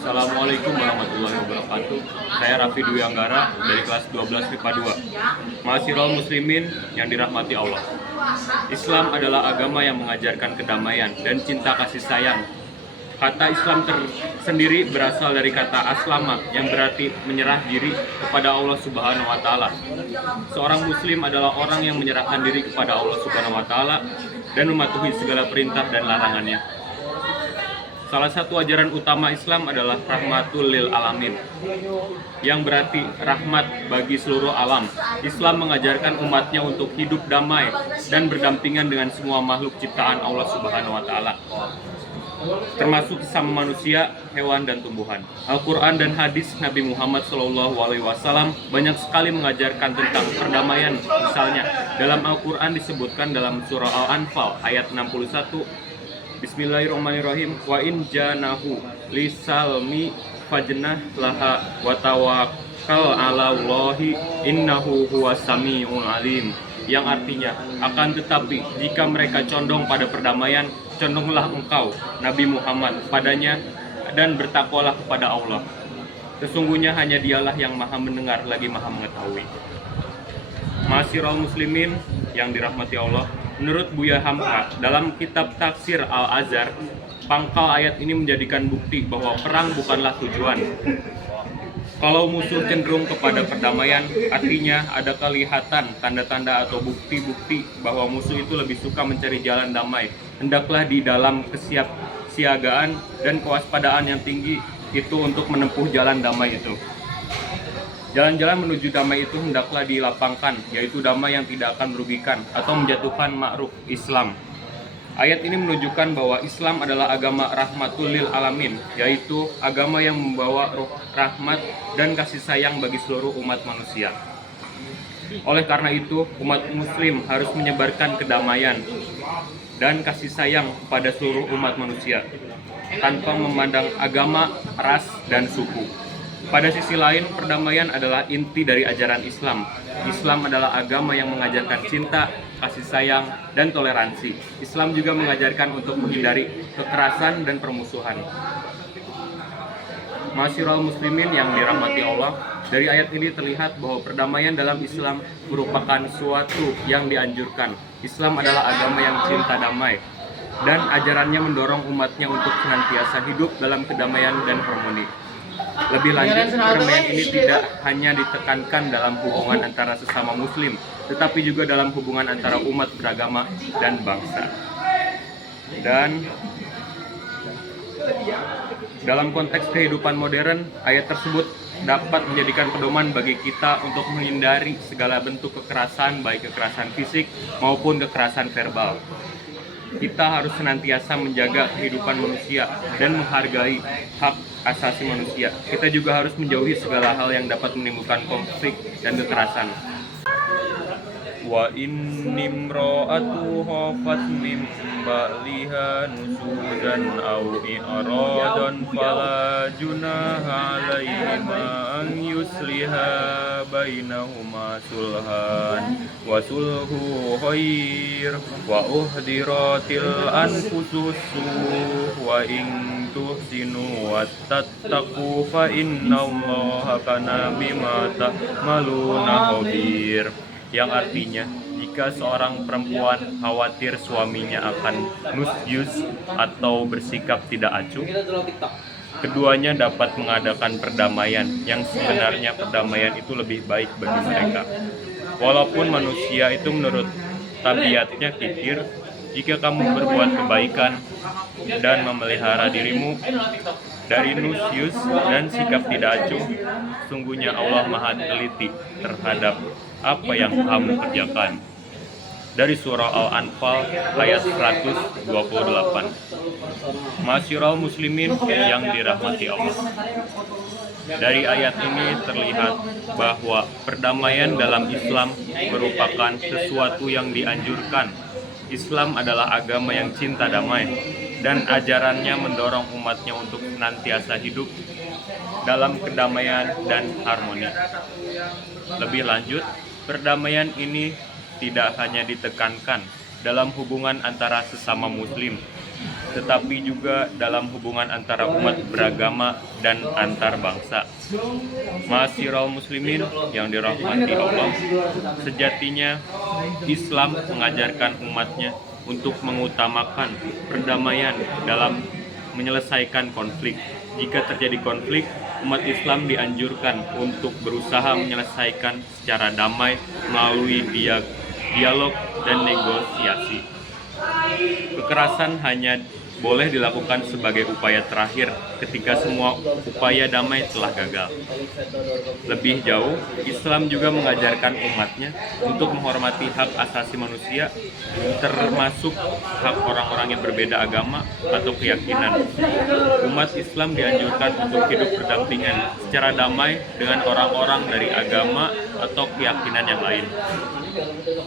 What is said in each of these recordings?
Assalamualaikum warahmatullahi wabarakatuh. Saya Raffi Dwi Anggara dari kelas 12 MIPA 2. Ma'asyiral muslimin yang dirahmati Allah. Islam adalah agama yang mengajarkan kedamaian dan cinta kasih sayang. Kata Islam tersendiri berasal dari kata aslama yang berarti menyerah diri kepada Allah Subhanahu wa taala. Seorang muslim adalah orang yang menyerahkan diri kepada Allah Subhanahu wa taala dan mematuhi segala perintah dan larangannya. Salah satu ajaran utama Islam adalah rahmatul lil alamin, yang berarti rahmat bagi seluruh alam. Islam mengajarkan umatnya untuk hidup damai dan berdampingan dengan semua makhluk ciptaan Allah Subhanahu wa taala, termasuk sesama manusia, hewan, dan tumbuhan. Al-Quran dan hadis Nabi Muhammad SAW banyak sekali mengajarkan tentang perdamaian. Misalnya, dalam Al-Quran disebutkan dalam surah Al-Anfal ayat 61, Bismillahirrahmanirrahim, wa in janahu lisalmi fajnah laha wa tawakkal 'alallahi innahu huwas samiul alim, yang artinya, akan tetapi jika mereka condong pada perdamaian, condonglah engkau Nabi Muhammad padanya dan bertakwalah kepada Allah. Sesungguhnya hanya Dialah yang Maha mendengar lagi Maha mengetahui. Ma'asyiral muslimin yang dirahmati Allah, menurut Buya Hamka dalam kitab Tafsir Al-Azhar, pangkal ayat ini menjadikan bukti bahwa perang bukanlah tujuan. Kalau musuh cenderung kepada perdamaian, artinya ada kelihatan tanda-tanda atau bukti-bukti bahwa musuh itu lebih suka mencari jalan damai. Hendaklah di dalam kesiapsiagaan dan kewaspadaan yang tinggi itu untuk menempuh jalan damai itu. Jalan-jalan menuju damai itu hendaklah dilapangkan, yaitu damai yang tidak akan merugikan atau menjatuhkan ma'ruf Islam. Ayat ini menunjukkan bahwa Islam adalah agama rahmatul lil alamin, yaitu agama yang membawa roh rahmat dan kasih sayang bagi seluruh umat manusia. Oleh karena itu, umat muslim harus menyebarkan kedamaian dan kasih sayang kepada seluruh umat manusia, tanpa memandang agama, ras, dan suku. Pada sisi lain, perdamaian adalah inti dari ajaran Islam. Islam adalah agama yang mengajarkan cinta, kasih sayang, dan toleransi. Islam juga mengajarkan untuk menghindari kekerasan dan permusuhan. Ma'asyiral muslimin yang dirahmati Allah, dari ayat ini terlihat bahwa perdamaian dalam Islam merupakan suatu yang dianjurkan. Islam adalah agama yang cinta damai, dan ajarannya mendorong umatnya untuk senantiasa hidup dalam kedamaian dan harmoni. Lebih lanjut, perdamaian ini tidak hanya ditekankan dalam hubungan antara sesama muslim, tetapi juga dalam hubungan antara umat beragama dan bangsa. Dan dalam konteks kehidupan modern, ayat tersebut dapat menjadikan pedoman bagi kita untuk menghindari segala bentuk kekerasan, baik kekerasan fisik maupun kekerasan verbal. Kita harus senantiasa menjaga kehidupan manusia dan menghargai hak asasi manusia. Kita juga harus menjauhi segala hal yang dapat menimbulkan konflik dan kekerasan. Wa innimra'atu khafat min ba'liha nusudan aw i'radan fala junaha 'alaihima an yusliha bainahuma sulhan wa sulhu khair wa uhdiratil anfusus wa in tuhsinu wattattaqu fa innallaha kana bima ta'maluna khabir, yang artinya, jika seorang perempuan khawatir suaminya akan nusyuz atau bersikap tidak acuh, keduanya dapat mengadakan perdamaian, yang sebenarnya perdamaian itu lebih baik bagi mereka. Walaupun manusia itu menurut tabiatnya kikir, jika kamu berbuat kebaikan dan memelihara dirimu dari nusyuz dan sikap tidak acuh, sungguhnya Allah Maha teliti terhadap apa yang kamu kerjakan. Dari surah Al-Anfal ayat 128. Ma'asyiral muslimin yang dirahmati Allah, dari ayat ini terlihat bahwa perdamaian dalam Islam merupakan sesuatu yang dianjurkan. Islam adalah agama yang cinta damai, dan ajarannya mendorong umatnya untuk senantiasa hidup dalam kedamaian dan harmoni. Lebih lanjut, perdamaian ini tidak hanya ditekankan dalam hubungan antara sesama muslim, tetapi juga dalam hubungan antara umat beragama dan antar bangsa. Ma'asyiral muslimin yang dirahmati Allah, sejatinya Islam mengajarkan umatnya untuk mengutamakan perdamaian dalam menyelesaikan konflik. Jika terjadi konflik, umat Islam dianjurkan untuk berusaha menyelesaikan secara damai melalui dialog dan negosiasi. Kekerasan hanya boleh dilakukan sebagai upaya terakhir ketika semua upaya damai telah gagal. Lebih jauh, Islam juga mengajarkan umatnya untuk menghormati hak asasi manusia, termasuk hak orang-orang yang berbeda agama atau keyakinan. Umat Islam dianjurkan untuk hidup berdampingan secara damai dengan orang-orang dari agama atau keyakinan yang lain.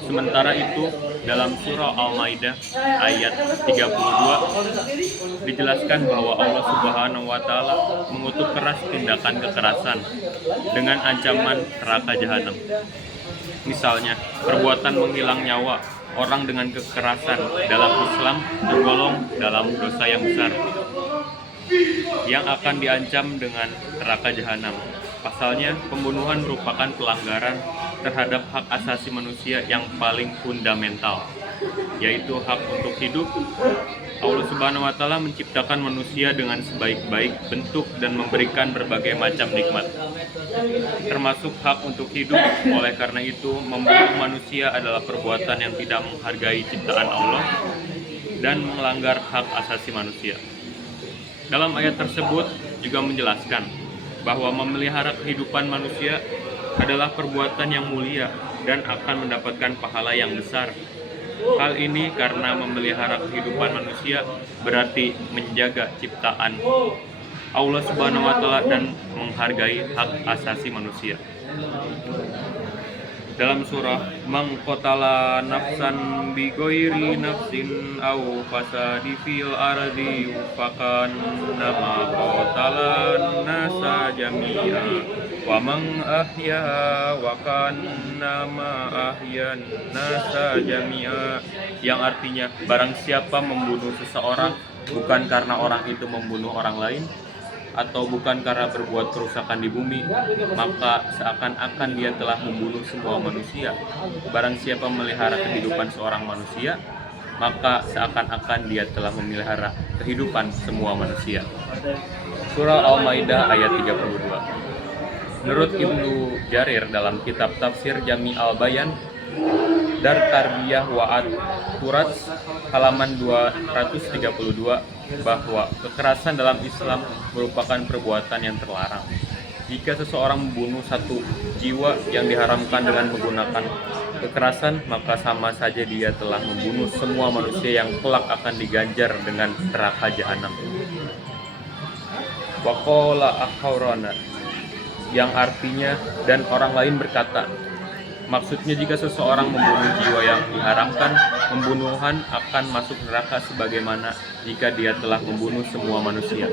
Sementara itu, dalam surah Al-Maidah ayat 32 dijelaskan bahwa Allah Subhanahu wa taala mengutuk keras tindakan kekerasan dengan ancaman neraka jahanam. Misalnya, perbuatan menghilang nyawa orang dengan kekerasan dalam Islam tergolong dalam dosa yang besar yang akan diancam dengan neraka jahanam. Pasalnya, pembunuhan merupakan pelanggaran terhadap hak asasi manusia yang paling fundamental, yaitu hak untuk hidup. Allah Subhanahu wa taala menciptakan manusia dengan sebaik-baik bentuk dan memberikan berbagai macam nikmat, termasuk hak untuk hidup. Oleh karena itu, membunuh manusia adalah perbuatan yang tidak menghargai ciptaan Allah dan melanggar hak asasi manusia. Dalam ayat tersebut juga menjelaskan bahwa memelihara kehidupan manusia adalah perbuatan yang mulia dan akan mendapatkan pahala yang besar. Hal ini karena memelihara kehidupan manusia berarti menjaga ciptaan Allah Subhanahu wa taala dan menghargai hak asasi manusia. Dalam surah Man qatala nafsan bi ghairi nafsin aw fasadi fil ardi faqannama qatalan nasa jami'a wa man ahya wa kannama ahyan nasa jami'a, yang artinya barang siapa membunuh seseorang bukan karena orang itu membunuh orang lain atau bukan karena berbuat kerusakan di bumi, maka seakan-akan dia telah membunuh semua manusia. Barang siapa memelihara kehidupan seorang manusia, maka seakan-akan dia telah memelihara kehidupan semua manusia. Surah Al-Maidah ayat 32. Menurut Ibnu Jarir dalam kitab Tafsir Jami' al-Bayan Dar Tarbiyah wa At-Turats halaman 232 bahwa kekerasan dalam Islam merupakan perbuatan yang terlarang. Jika seseorang membunuh satu jiwa yang diharamkan dengan menggunakan kekerasan, maka sama saja dia telah membunuh semua manusia yang kelak akan diganjar dengan neraka jahanam. Wa qala akharana, yang artinya dan orang lain berkata, maksudnya jika seseorang membunuh jiwa yang diharamkan, pembunuhan akan masuk neraka sebagaimana jika dia telah membunuh semua manusia.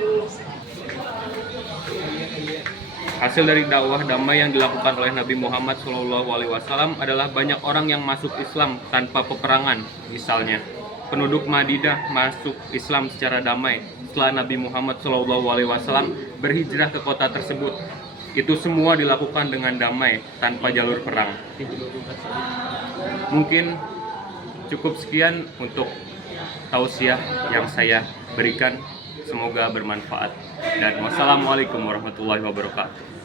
Hasil dari dakwah damai yang dilakukan oleh Nabi Muhammad SAW adalah banyak orang yang masuk Islam tanpa peperangan. Misalnya, penduduk Madinah masuk Islam secara damai setelah Nabi Muhammad SAW berhijrah ke kota tersebut. Itu semua dilakukan dengan damai tanpa jalur perang. Mungkin cukup sekian untuk tausiah yang saya berikan. Semoga bermanfaat. Dan wassalamualaikum warahmatullahi wabarakatuh.